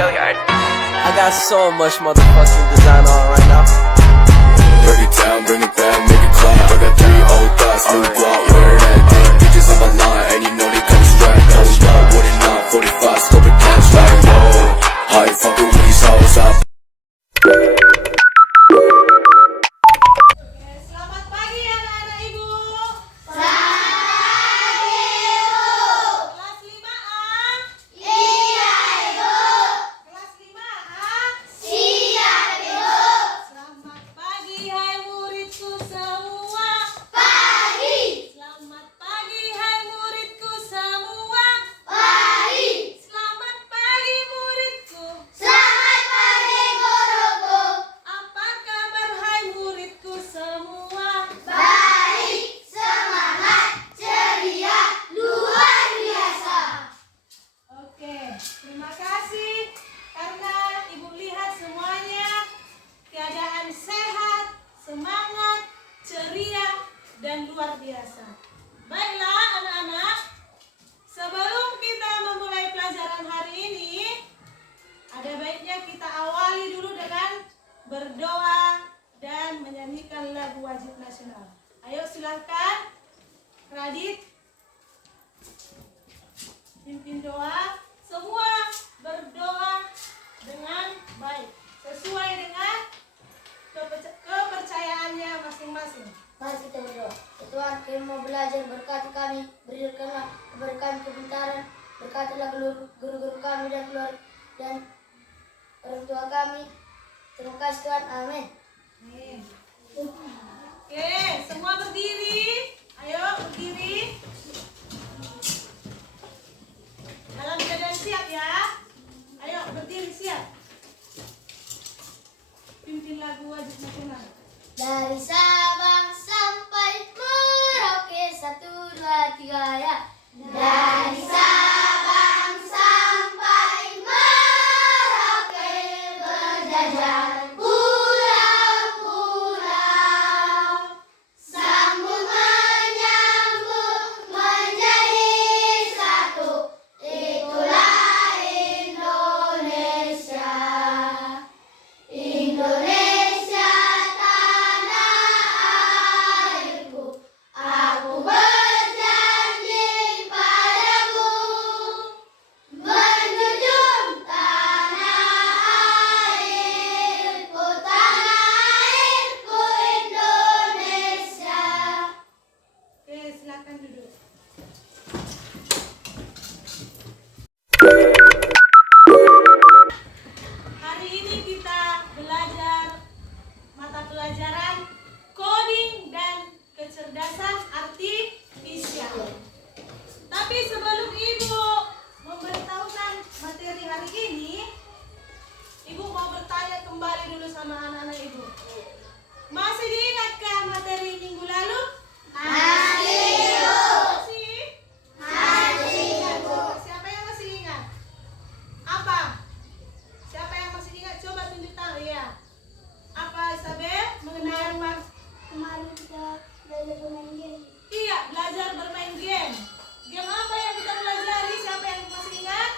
I got so much motherfucking design on right now. Break it down, bring it back, make it clap. I got 3 old thoughts, new block, where that day. Bitches on my line, and you know they come straight. Hold up, what it not, 45, scope it cash like whoa. How you fucking with these hoes up? Selamat pagi anak-anak ibu. Kelas 5A. Iya, Ibu. Kelas 5A. Iya, Ibu. Selamat pagi hai muridku semua. Pagi. Selamat pagi hai muridku semua. Pagi. Selamat pagi muridku. Selamat pagi, guruku. Apa kabar hai muridku semua? Baik, semangat, ceria, luar biasa. Oke, terima kasih karena ibu lihat semuanya keadaan sehat, semangat, ceria, dan luar biasa. Baiklah anak-anak, sebelum kita memulai pelajaran hari ini, ada baiknya kita awali dulu dengan berdoa dan menyanyikan lagu wajib nasional. Ayo silakan, Radit, pimpin doa. Semua berdoa dengan baik sesuai dengan kepercayaannya masing-masing. Mari kita berdoa. Tuhan, kami mau belajar, berkati kami, berikanlah kepada kami kepintaran, berkatilah guru-guru kami dan keluarga dan orang tua kami. Terima kasih Tuhan, amin. Oke, semua berdiri. Ayo berdiri. Dalam keadaan siap ya. Ayo berdiri siap. Pimpin lagu wajib nasional. Dari Sabang sampai Merauke, 1, 2, 3 ya. Dari Sabang sampai Merauke, berjajar pulau-pulau, sambung menyambung menjadi satu. Itulah Indonesia. Indonesia tanah airku, aku berjanji padamu, menjunjung tanah airku Indonesia. Oke, silakan duduk. Hari ini kita belajar mata pelajaran coding dan kecerdasan artifisial. Tapi sebelum Ibu memberitahukan materi hari ini, Ibu mau bertanya kembali dulu sama anak-anak Ibu. Masih diingatkah materi minggu lalu? Masih, Bu. Masih? Masih, Bu. Siapa yang masih ingat? Apa? Siapa yang masih ingat? Coba tunjuk tangan. Ya. Apa Isabel? Mengenai Kemarin kita belajar bermain game. Iya, belajar bermain game. Game apa yang kita pelajari? Siapa yang masih ingat?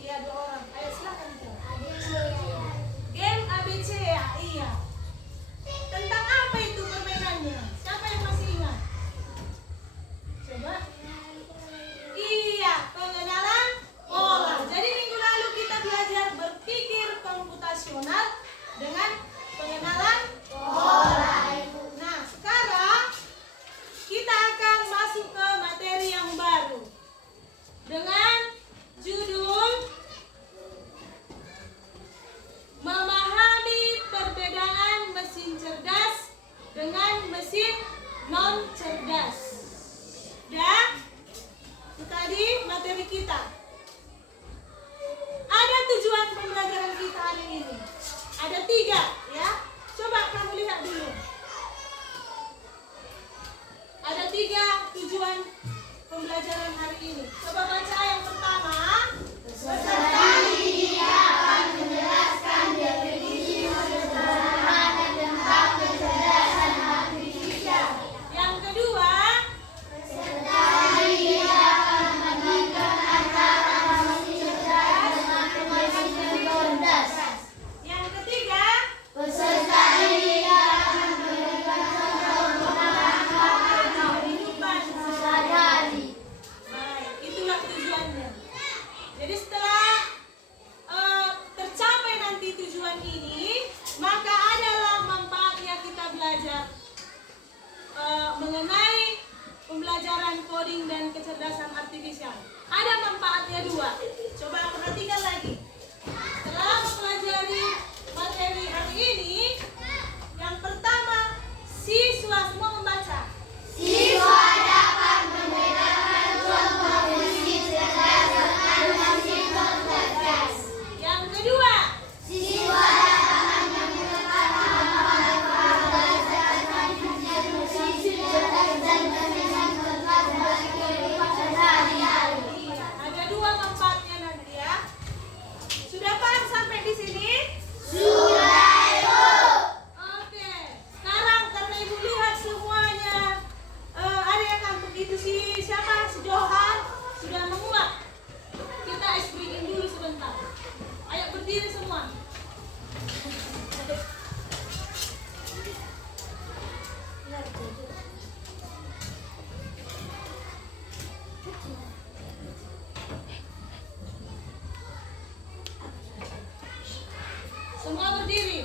Iya, 2 orang. Ayo silakan jawab. Game ABC ya? Iya. Tentang apa itu permainannya? Siapa yang masih ingat? Coba. Iya, pengenalan pola. Jadi minggu lalu kita belajar berpikir komputasional dengan pengenalan pola. Nah, sekarang kita akan masuk ke materi yang baru dengan judul memahami perbedaan mesin cerdas dengan mesin non cerdas. Dan itu tadi materi kita. Ada tujuan pembelajaran kita hari ini. Ada 3 ya. Coba kamu lihat dulu. Ada 3 tujuan pembelajaran hari ini. Coba baca yang pertama. Peserta didik akan menjelaskan definisi sederhana tentang kecerdasan artifisial. Yang kedua, peserta didik akan membandingkan antara mesin cerdas dengan kedua. Coba perhatikan lagi. Setelah mempelajari materi hari ini, yang pertama, siswa semua membaca. Siswa dapat membedakan contoh fungsi cerdas dengan siswa cerdas. Yang kedua, Siswa dapat menemukan hal-hal berdasarkan fungsi cerdas dan dengan cerdas bagi kehidupan sehari-hari. ada dua manfaatnya nanti ya. Sudah paham sampai di sini? Sudah Ibu. Oke. Sekarang karena Ibu lihat semuanya ada yang ngantuk itu siapa? Si Johan sudah menguap. Kita ice breaking dulu sebentar. Ayo berdiri semua. Semua berdiri.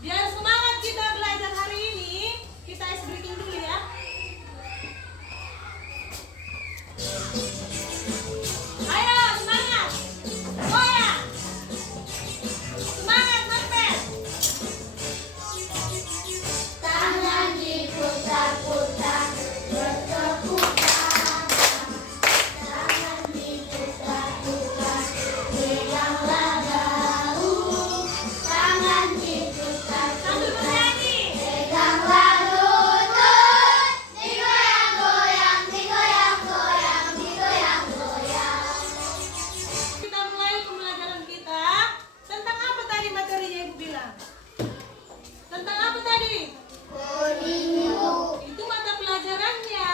Biar semangat kita belajar hari ini, kita ice breaking dulu ya. Ayo semangat. Goyang. Semangat Marpen. Tangan diputar-putar, bertepuk tangan. Tangan diputar-putar, peganglah bahu. Tangan diputar-putar, Sambil bernyanyi. peganglah lutut. Digoyang-goyang, digoyang-goyang, digoyang-goyang. Kita mulai pembelajaran kita. Tentang apa tadi materinya Ibu bilang? Tentang apa tadi? Coding Ibu. Itu mata pelajarannya.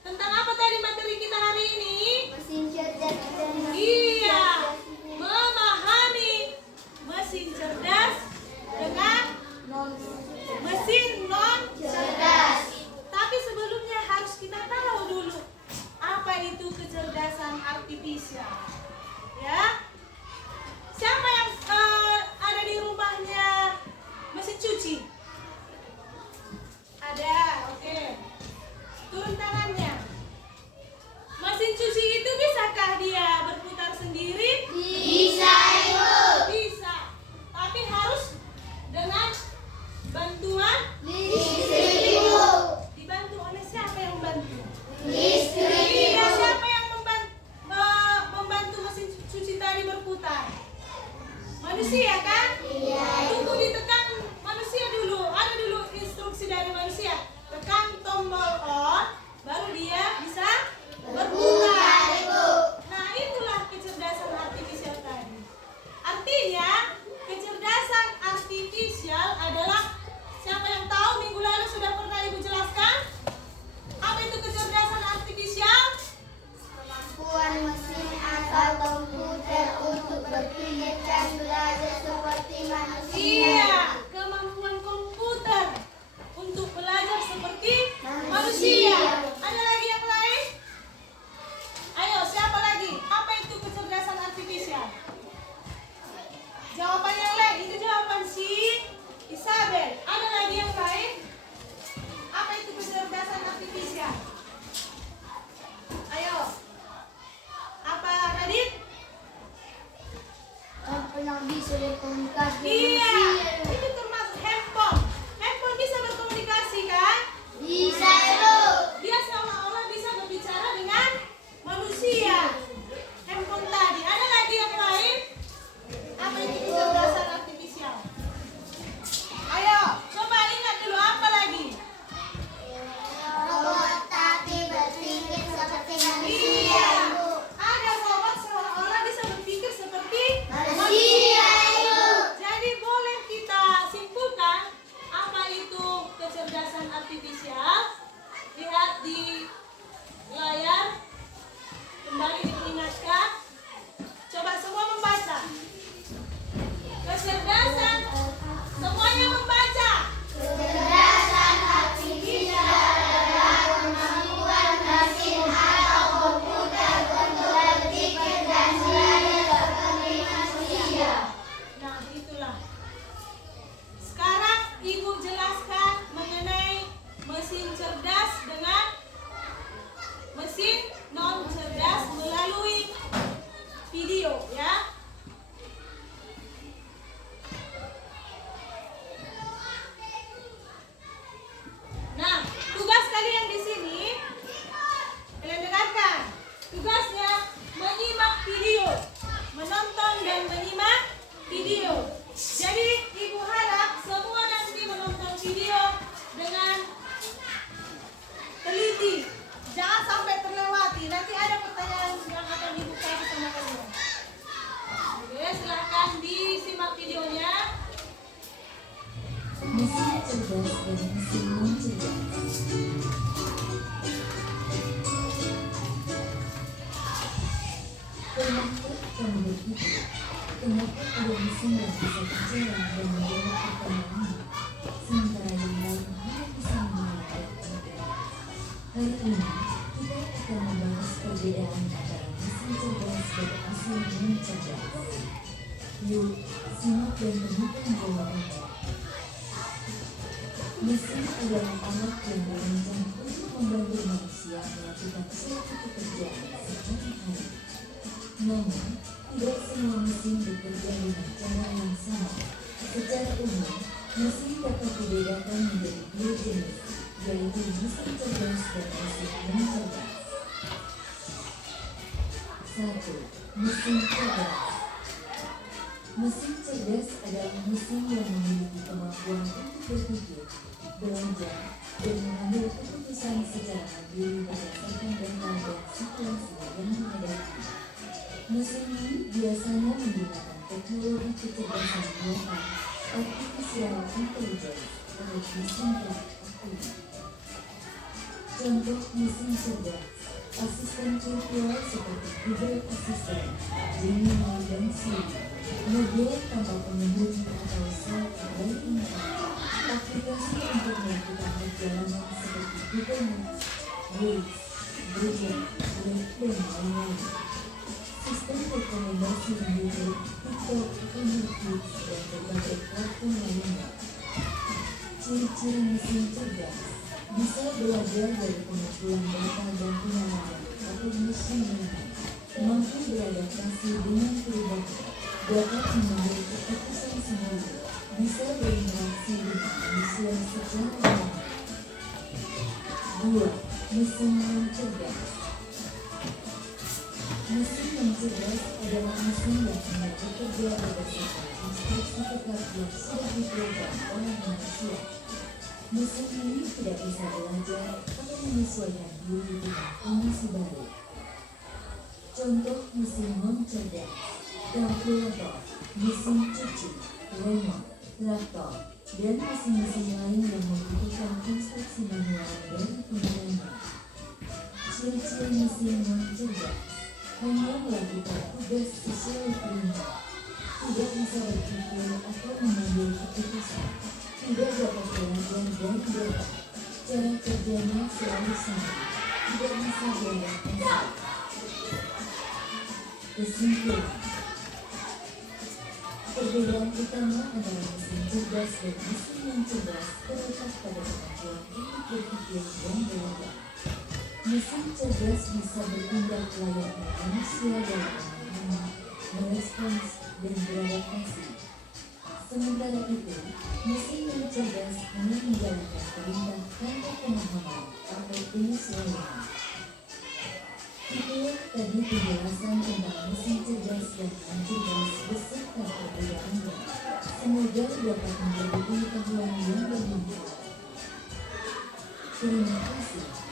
Tentang apa tadi materi kita hari ini? Mesin cerdas dan Iya, memahami mesin cerdas dengan mesin non cerdas. Tapi sebelumnya harus kita tahu dulu apa itu kecerdasan artifisial. Ya, siapa yang ada di rumahnya mesin cuci? Ada, oke. Turun tangannya. Mesin cuci itu bisakah dia berputar sendiri? Bisa Ibu. Bisa. Tapi harus dengan bantuan Listrik Ibu. dibantu oleh siapa yang membantu? Listrik Iya, Ibu. siapa yang membantu mesin cuci tadi berputar? Manusia kan? Iya. Tunggu ditekan manusia dulu. Ada dulu instruksi dari manusia. Tekan tombol on, baru dia bisa berputar. Ibu. Nah, itulah kecerdasan artifisial tadi. Artinya, kecerdasan artifisial adalah siapa yang tahu minggu lalu sudah pernah Ibu jelaskan? Apa itu kecerdasan artifisial? Kemampuan mesin atau komputer untuk berpikir dan belajar seperti manusia. Iya, kemampuan komputer untuk belajar seperti manusia. Ada lagi yang lain? Ayo, siapa lagi? Apa itu kecerdasan artifisial? Jawaban yang lain, itu jawaban si Isabel. Ada lagi yang lain? Apa itu kecerdasan artifisial? Ayo. Apa Radit? Yang bisa berkomunikasi dengan Iya, manusia. itu termasuk handphone. Handphone bisa berkomunikasi kan? Bisa Ibu. Dia seolah-olah bisa berbicara dengan manusia. Handphone tadi. Ada lagi yang lain? Apa itu kecerdasan artifisial? Ayo, coba ingat dulu apa lagi? Robot tapi berpikir seperti manusia Iya. Ibu. Ada robot seolah-olah bisa berpikir seperti Manusia Ibu. Jadi boleh video. Jadi ibu harap semua nanti menonton video dengan teliti. Jangan sampai terlewati. Nanti ada pertanyaan yang akan ibu kasih sama kalian. Oke, silahkan disimak videonya. Mesin cerdas dan mesin non-cerdas. Pernahkah kamu berpikir, kenapa ada mesin yang bisa berjalan dan menjawab pertanyaanmu, sementara yang lain hanya bisa menolakkan? Hari ini, kita akan membahas perbedaan antara mesin cerdas dan mesin non-cerdas. Yuk, simak dan temukan jawabannya. Mesin adalah alat yang dirancang untuk membantu manusia melakukan suatu pekerjaan sehari-hari. Namun, tidak semua mesin bekerja dengan cara yang sama. Secara umum, mesin dapat dibedakan menjadi dua jenis, yaitu mesin cerdas dan mesin non-cerdas. 1. Mesin cerdas. Mesin cerdas adalah mesin yang memiliki kemampuan untuk berpikir, belajar, dan mengambil keputusan secara mandiri berdasarkan data dan situasi yang menghadapi. Mesin ini biasanya menggunakan teknologi kecerdasan buatan, artificial intelligence, atau disingkat AI. Contoh mesin cerdas: asisten virtual seperti Google Assistant, Gemini, dan Siri, mobil tanpa pengemudi atau self-driving car, aplikasi untuk melakukan perjalanan seperti Google Maps, Waze, Gojek, Lyft, dan lain-lain. Sistem rekomendasi YouTube, TikTok, Netflix, dan berbagai platform lainnya. Ciri-ciri mesin cerdas: bisa belajar dari pengumpulan data dan pengalaman atau mesin learning, mampu beradaptasi dengan perubahan, dapat mengambil keputusan sendiri, bisa berinteraksi dengan manusia secara alami. 2. Mesin non-cerdas. Mesin non-cerdas adalah mesin yang hanya bekerja berdasarkan instruksi tetap yang sudah diprogram oleh manusia. Mesin ini tidak bisa belajar atau menyesuaikan diri dengan kondisi baru. Contoh mesin non-cerdas: kalkulator, mesin cuci, remote, traktor, dan mesin-mesin lain yang membutuhkan instruksi manual dari penggunanya. Ciri-ciri mesin non-cerdas: hanya melakukan tugas sesuai perintah, tidak bisa berpikir atau mengambil keputusan, tidak dapat belajar dan data, cara kerjanya selalu sama, tidak bisa beradaptasi. Kesimpulan: perbedaan utama antara mesin cerdas dan mesin non-cerdas terletak pada kemampuan untuk berpikir dan belajar. Mesin cerdas bisa bertindak layaknya manusia dalam memahami, merespons, dan beradaptasi. Sementara itu, mesin non-cerdas hanya menjalankan perintah tanpa pemahaman atau penyesuaian. Itulah tadi penjelasan tentang mesin cerdas dan non-cerdas beserta perbedaannya. Semoga dapat menjadi pengetahuan yang bermanfaat. Terima kasih.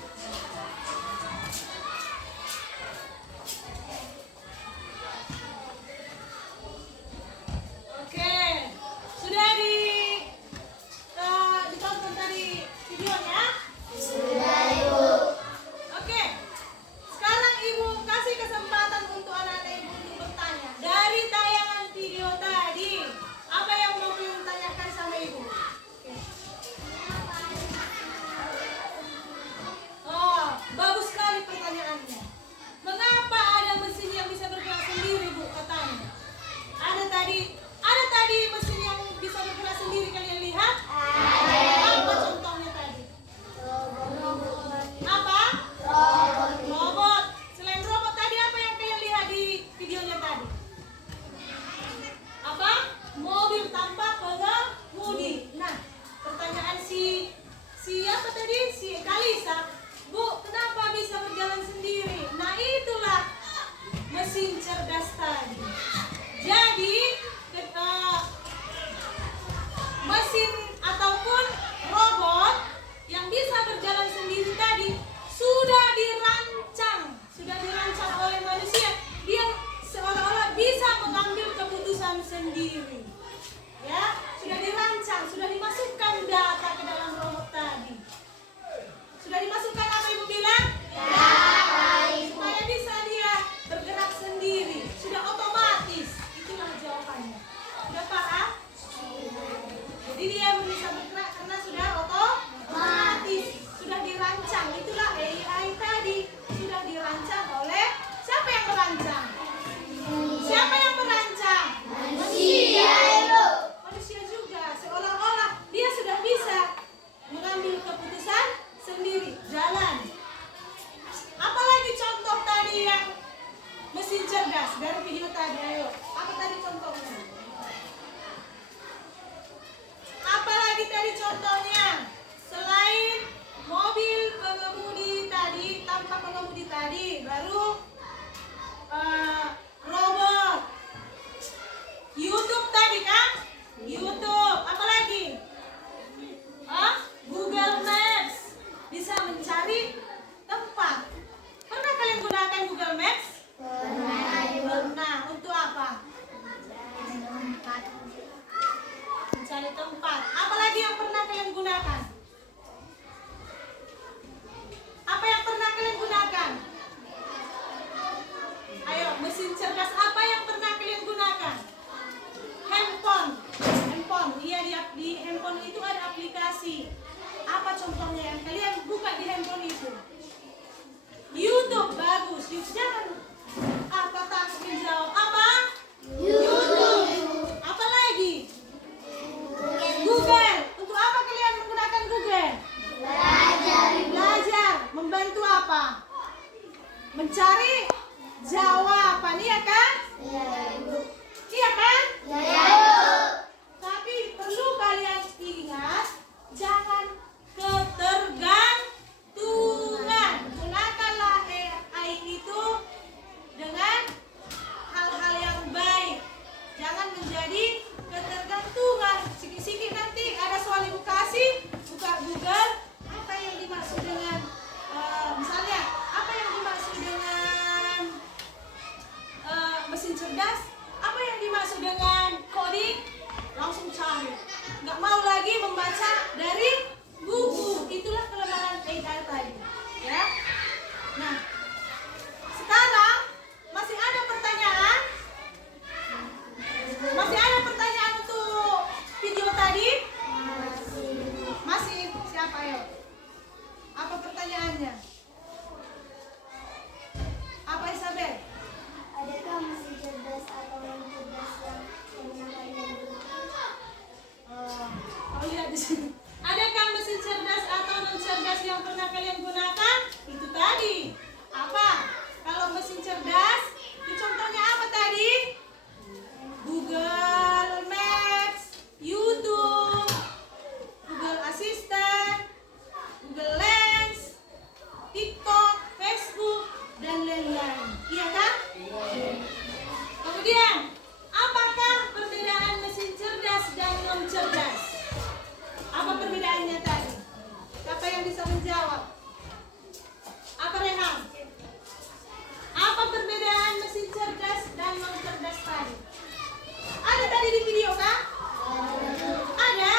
Oke, sudah ditonton tadi videonya? Sudah, Ibu. Oke, sekarang Ibu kasih kesempatan untuk anak-anak Ibu untuk bertanya. Dari tayangan video tadi, apa yang mau Ibu tanyakan sama Ibu? Oke. merancang? Siapa yang merancang? Manusia juga. Seolah-olah dia sudah bisa mengambil keputusan sendiri. Jalan. Apalagi contoh tadi yang mesin cerdas dari video tadi. Ayo, apa tadi contohnya? Apalagi tadi contohnya? Selain mobil pengemudi tadi, tanpa pengemudi tadi, baru robot. YouTube tadi kan? YouTube. Apalagi? Google Maps. Bisa mencari tempat. Pernah kalian gunakan Google Maps? Pernah. Untuk apa? Mencari tempat. Apalagi yang pernah kalian gunakan? Apa yang pernah kalian gunakan? Ayo, mesin cerdas apa yang pernah kalian gunakan? Handphone. Iya, di handphone itu ada aplikasi. Apa contohnya yang kalian buka di handphone itu? YouTube. Bagus. Jangan apa takut menjawab. Apa? YouTube. Apa lagi? Google. Untuk apa kalian menggunakan Google? Belajar. Membantu apa? Mencari jawaban, iya kan? Iya kan? Tapi perlu kalian ingat, jangan ketergantungan. Gunakanlah AI itu dengan hal-hal yang baik. Jangan menjadi ketergantungan. Sikit-sikit nanti ada soal ibu kasih, buka Google, apa yang dimaksud dengan misalnya, apa yang dimaksud dengan mesin cerdas, apa yang dimaksud dengan coding, langsung cari. Nggak mau lagi membaca dari buku. Itulah kelemahan AI tadi, ya. Nah, sekarang masih ada pertanyaan? Masih ada pertanyaan untuk video tadi? Masih. Siapa ya? Apa pertanyaannya? Apa Isabel? Adakah mesin cerdas atau non cerdas yang menangani Oh, lihat di sini. Adakah mesin cerdas atau non cerdas yang pernah kalian gunakan? Itu tadi. Apa? Kalau mesin cerdas, itu contohnya apa tadi? Google Maps, YouTube, Google Assistant, Google Lens, TikTok, Facebook, dan lain-lain. Iya kan? Kemudian, apakah perbedaan mesin cerdas dan non cerdas? Apa perbedaannya tadi? Siapa yang bisa menjawab? Apa Rehan? Apa perbedaan mesin cerdas dan non cerdas tadi? Ada tadi di video kan? Ada?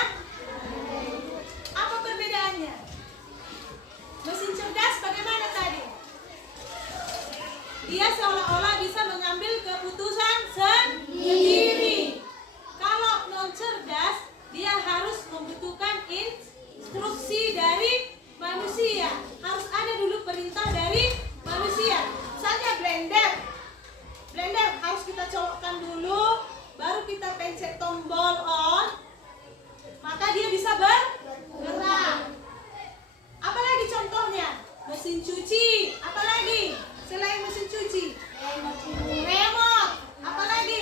Apa perbedaannya? Mesin cerdas bagaimana tadi? Dia seolah-olah bisa mengambil keputusan sendiri. Kalau non cerdas, dia harus membutuhkan instruksi dari manusia. Harus ada dulu perintah dari manusia. Misalnya blender harus kita colokkan dulu, baru kita pencet tombol on, maka dia bisa bergerak. Apalagi contohnya? Mesin cuci. Apalagi selain mesin cuci? Remote. Apalagi?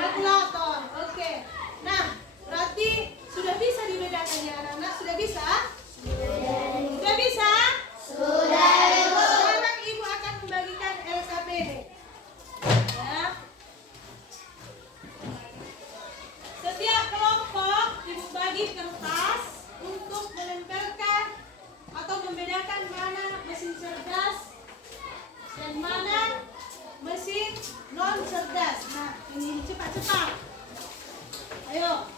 Kalkulator. Oke. Nah, berarti sudah bisa dibedakan ya anak-anak? Sudah bisa? Sudah bisa? Sekarang ibu akan membagikan LKPD. Ya. Setiap kelompok ibu bagi kertas untuk menempelkan atau membedakan mana mesin cerdas dan mana mesin non cerdas. Nah, ini cepat-cepat. Ayo.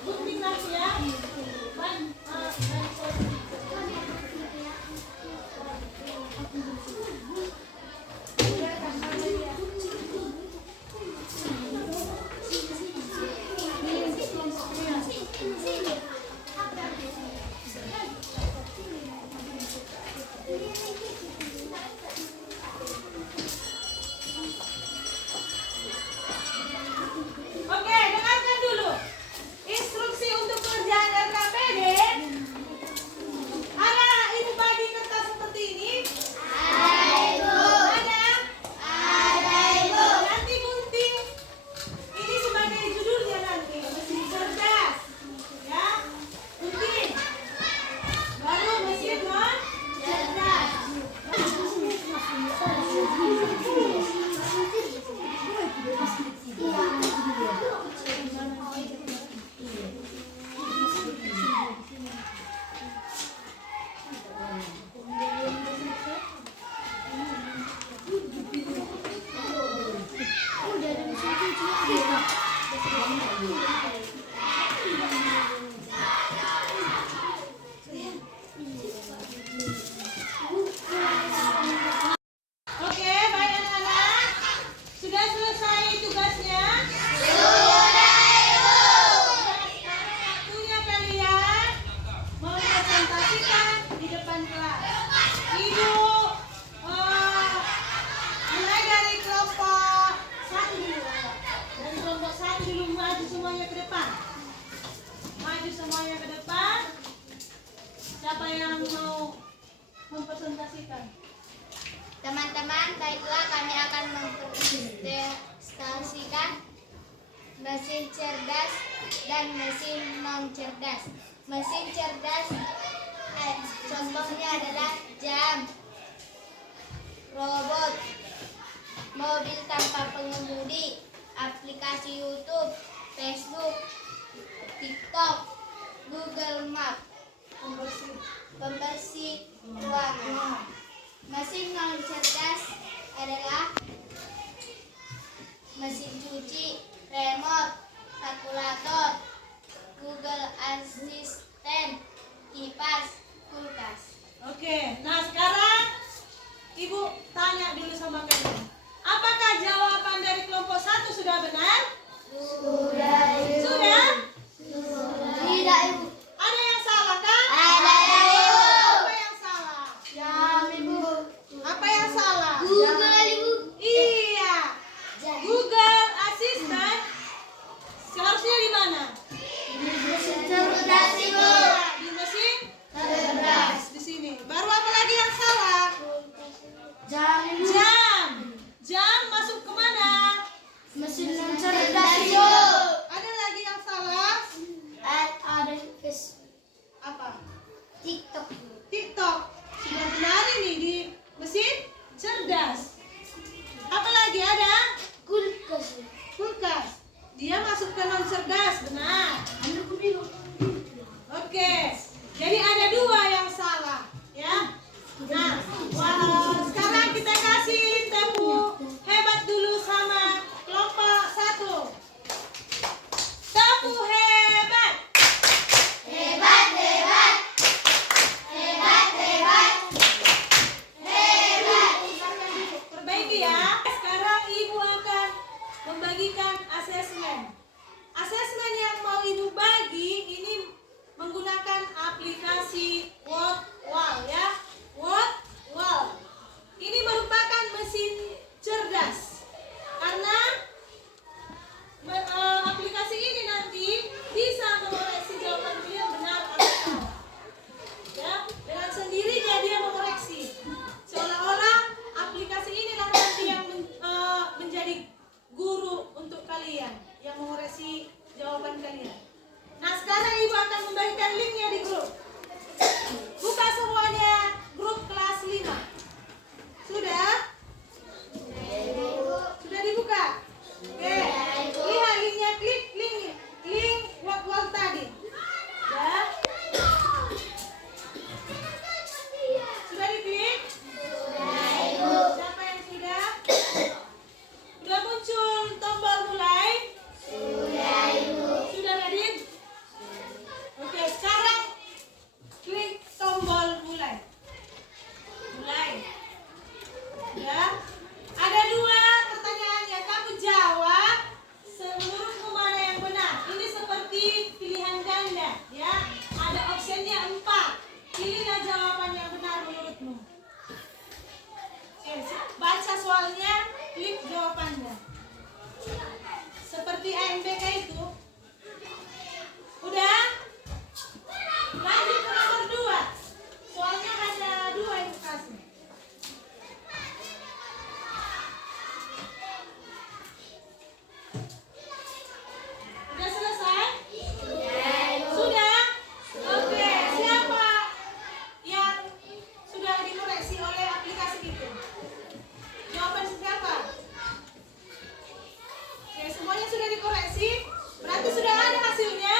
Bukti ya. Siapa yang mau mempresentasikan? Teman-teman, baiklah kami akan mempresentasikan mesin cerdas dan mesin non cerdas. Mesin cerdas contohnya adalah jam, robot, mobil tanpa pengemudi, aplikasi YouTube, Facebook, TikTok, Google Map, pembersih ruangan. Mesin non cerdas adalah mesin cuci, remote, kalkulator, Google Assistant, kipas, kulkas. Oke, nah sekarang Ibu tanya dulu sama kalian. Apakah jawaban dari kelompok 1 sudah benar? Sudah, Ibu. Sudah? Tidak, Ibu. Ada yang salah kan? Ada, Ibu. Apa yang salah? Jam, Ibu. Apa yang salah? Google, Ibu. Iya. Google Assistant seharusnya di mana? Cerdas, Ibu. Di mesin Cerdas. di sini. Baru apa lagi yang salah? Jam, Ibu. Jam. Jam masuk kemana? Mesin non cerdas, Ibu. Ada lagi yang salah? Ada Apa? TikTok. TikTok. Sudah benar ini di mesin cerdas. Apa lagi ada? Kulkas. Kulkas. Dia masuk ke non cerdas, benar. Oke. Jadi ada 2 yang salah, ya. Nah, sekarang kita kasih tepuk hebat dulu sama kelompok 1. Tepuk hebat. Hebat, hebat. Hebat, hebat. Hebat. Perbaiki ya. Sekarang Ibu akan membagikan asesmen. Asesmen yang mau Ibu bagi ini menggunakan aplikasi WordWall ya. WordWall. Ini merupakan mesin cerdas. Karena aplikasi ini nanti bisa mengoreksi jawaban kalian benar atau salah. Ya, dengan sendirinya dia mengoreksi. Seolah-olah aplikasi ini nanti yang menjadi guru untuk kalian, yang mengoreksi jawaban kalian. Nah, sekarang Ibu akan membagikan linknya di grup. Buka semuanya grup kelas 5. Sudah? Sudah dibuka? Oke. Lihat linknya, klik link WordWall tadi. Ya. Sudah diklik? Siapa yang sudah? Sudah muncul tombol mulai? Sudah, Radin? Oke, sekarang klik tombol mulai. Mulai. Ya. Ada 2 pertanyaannya. Kamu jawab seluruhmu mana yang benar. Ini seperti pilihan ganda, ya. Ada opsinya 4. Pilihlah jawaban yang benar menurutmu. Oke, baca soalnya, klik jawabannya. Seperti AMBK itu. Udah? Lanjut ke nomor 2. Soalnya ada 2 yang kasih. Udah selesai? Sudah? Oke, siapa yang sudah dikoreksi oleh aplikasi itu? Jawaban siapa? Oke, semuanya sudah dikoreksi. Berarti sudah ada hasilnya?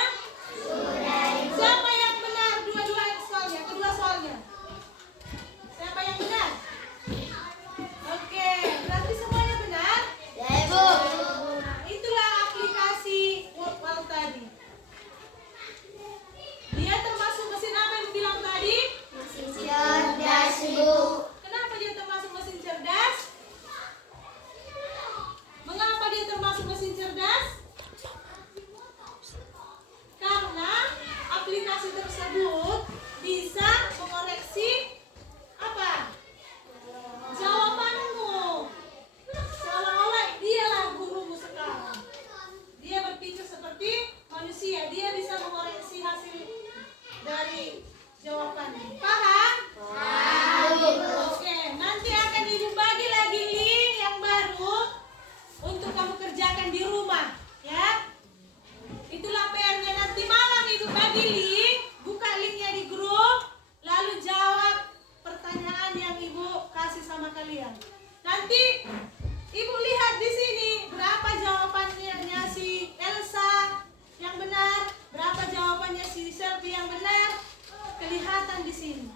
kelihatan di sini.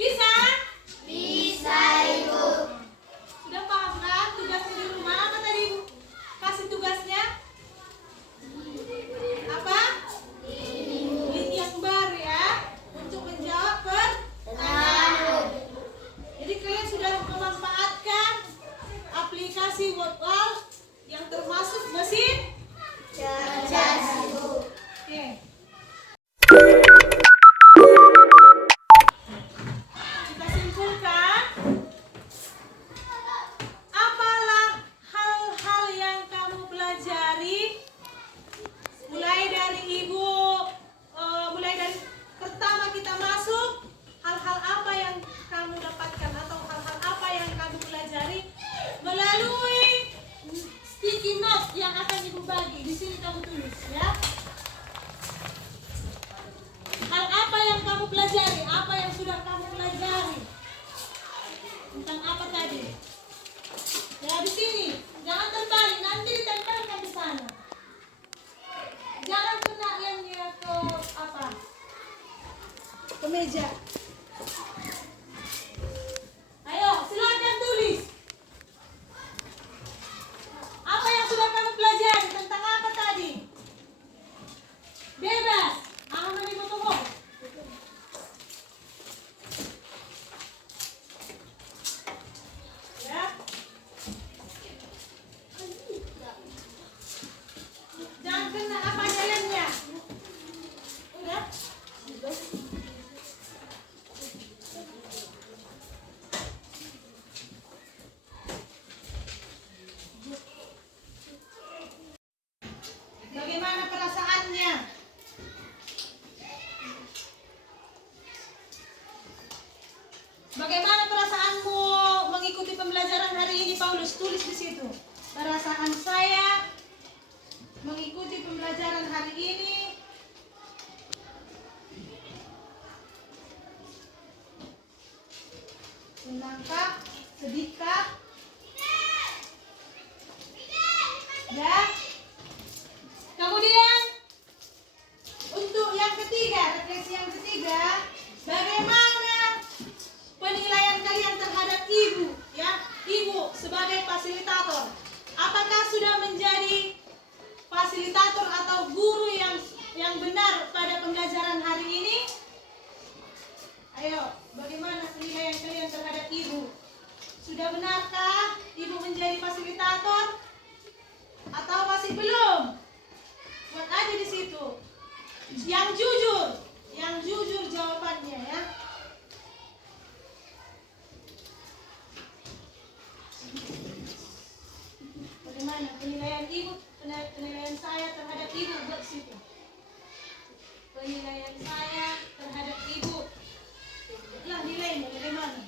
Bisa? Bisa, Ibu. Sudah paham kan tugasnya di rumah? Apa tadi Ibu kasih tugasnya? Apa? Ini yang baru ya, untuk menjawab pertanyaan. Jadi kalian sudah memanfaatkan aplikasi WordWall yang termasuk mesin Cerdas, Ibu. Oke. Kita simpulkan. Apalah hal-hal yang kamu pelajari mulai dari mulai dari pertama kita masuk, hal-hal apa yang kamu dapatkan atau hal-hal apa yang kamu pelajari melalui sticky note yang akan Ibu bagi. Di sini kamu tulis ya. Hal apa yang kamu pelajari? Apa yang sudah kamu pelajari? Tentang apa tadi? Ya di sini. Jangan terbalik, nanti ditempelkan di sana. Jangan kena lemnya ke apa? Ke meja. Ayo, silakan tulis. Apa yang sudah kamu pelajari? Tentang apa tadi? Bebas. Aman Ibu tunggu. Ya. Jangan kena apa lemnya. Udah? Bagaimana perasaannya? Bagaimana perasaanmu mengikuti pembelajaran hari ini, Paulus? Tulis di situ. Perasaan saya mengikuti pembelajaran hari ini senangkah, sedihkah? Ya. Kemudian untuk yang ketiga, refleksi yang ketiga, bagaimana penilaian kalian terhadap Ibu, ya? Ibu sebagai fasilitator. Apakah sudah menjadi fasilitator atau guru yang benar pada pembelajaran hari ini? Ayo, bagaimana penilaian kalian terhadap Ibu? Sudah benarkah Ibu menjadi fasilitator? Atau masih belum? Buat aja di situ. Yang jujur jawabannya ya. Bagaimana penilaian Ibu, penilaian saya terhadap Ibu buat situ. Penilaian saya terhadap Ibu. Itulah nilainya bagaimana?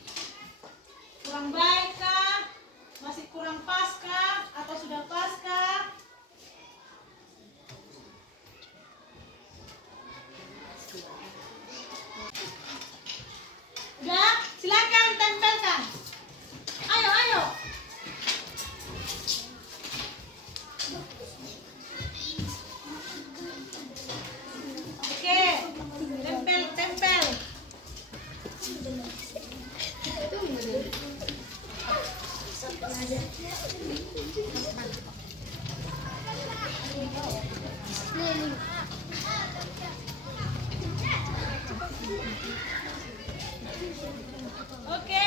Kurang baik kah? Masih kurang pas kah? Atau sudah pas kah? Udah, silakan tempelkan. Ayo. Oke, tempel. Oke.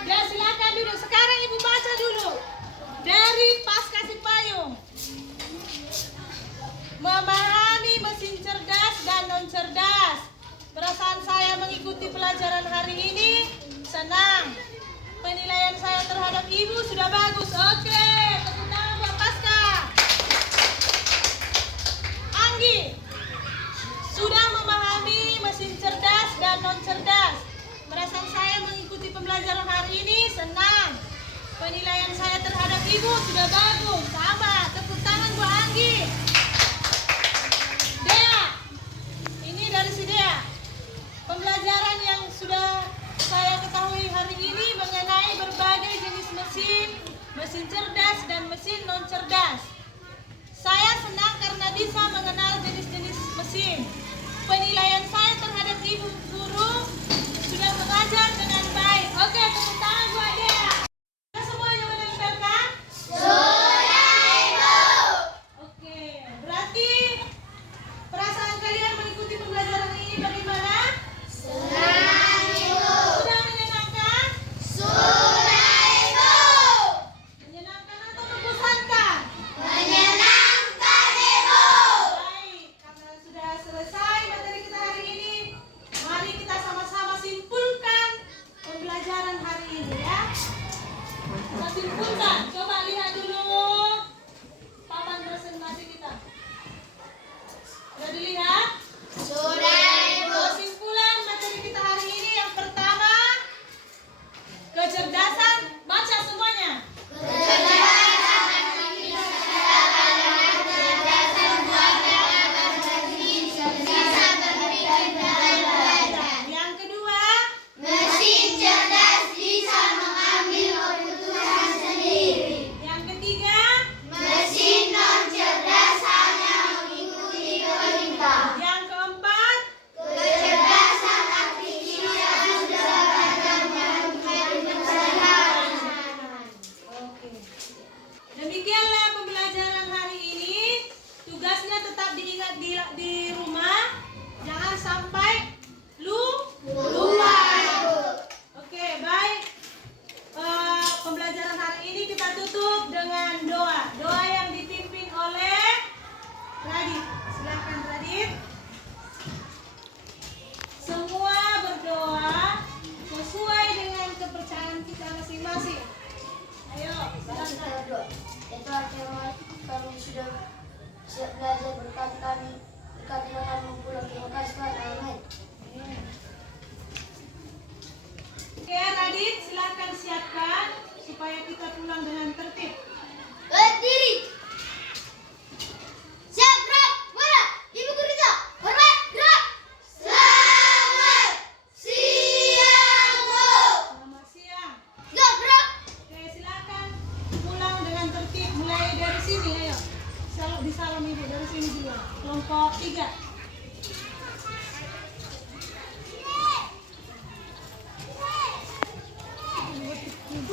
Dah, silakan duduk. Sekarang Ibu baca dulu dari Pasca Simpayung. Memahami mesin cerdas dan non cerdas. Perasaan saya mengikuti pelajaran hari ini senang. Penilaian saya terhadap Ibu sudah bagus. Oke, tepuk tangan buat Pasca. Anggi, sudah memahami mesin cerdas dan non cerdas. Perasaan saya mengikuti pembelajaran hari ini senang. Penilaian saya terhadap Ibu sudah bagus. Sama, tepuk tangan buat Anggi. Dea, ini dari si Dea. Pembelajaran yang sudah saya ketahui hari ini mengenai berbagai jenis mesin, mesin cerdas dan mesin non cerdas. Saya senang karena bisa mengenal jenis-jenis mesin. Penilaian saya terhadap ibu guru sudah mengajar dengan baik. Oke, tepuk tangan buat dia. Sudah semuanya menempelkan? Oke, berarti perasaan kalian mengikuti pembelajaran ini bagaimana? Sudah menyenangkan? Menyenangkan atau membosankan? Baik, karena sudah selesai materi kita hari ini, mari kita sama-sama simpulkan pembelajaran hari ini ya. Kita simpulkan, coba lihat dulu papan presentasi kita. Sudah dilihat? Kesimpulan materi kita hari ini yang pertama, kecerdasan, baca semuanya. Yang kedua, yang ketiga, yang keempat, oke. Demikianlah pembelajaran hari ini. Tugasnya tetap diingat di rumah. Jangan sampai lupa. Oke, baik. Pembelajaran hari ini kita tutup dengan doa. Doa yang dipimpin oleh Radit. Silakan Radit. Semua berdoa sesuai dengan kepercayaan kita masing-masing. Ayo, silakan. Kami sudah siap belajar, berkati kami, berkatilah kami pulang. Terima kasih Tuhan. Amin. Oke, Radit, silakan siapkan supaya kita pulang dengan tertib. Berdiri. Siap, gerak. Mana? Ibu guru itu. Hormat, gerak. Selamat siang, Bu. Selamat siang. Gerak. Oke, silakan pulang dengan tertib. Mulai dari sini, ayo. Di salam ibu dari sini juga. Kelompok 3. Betul,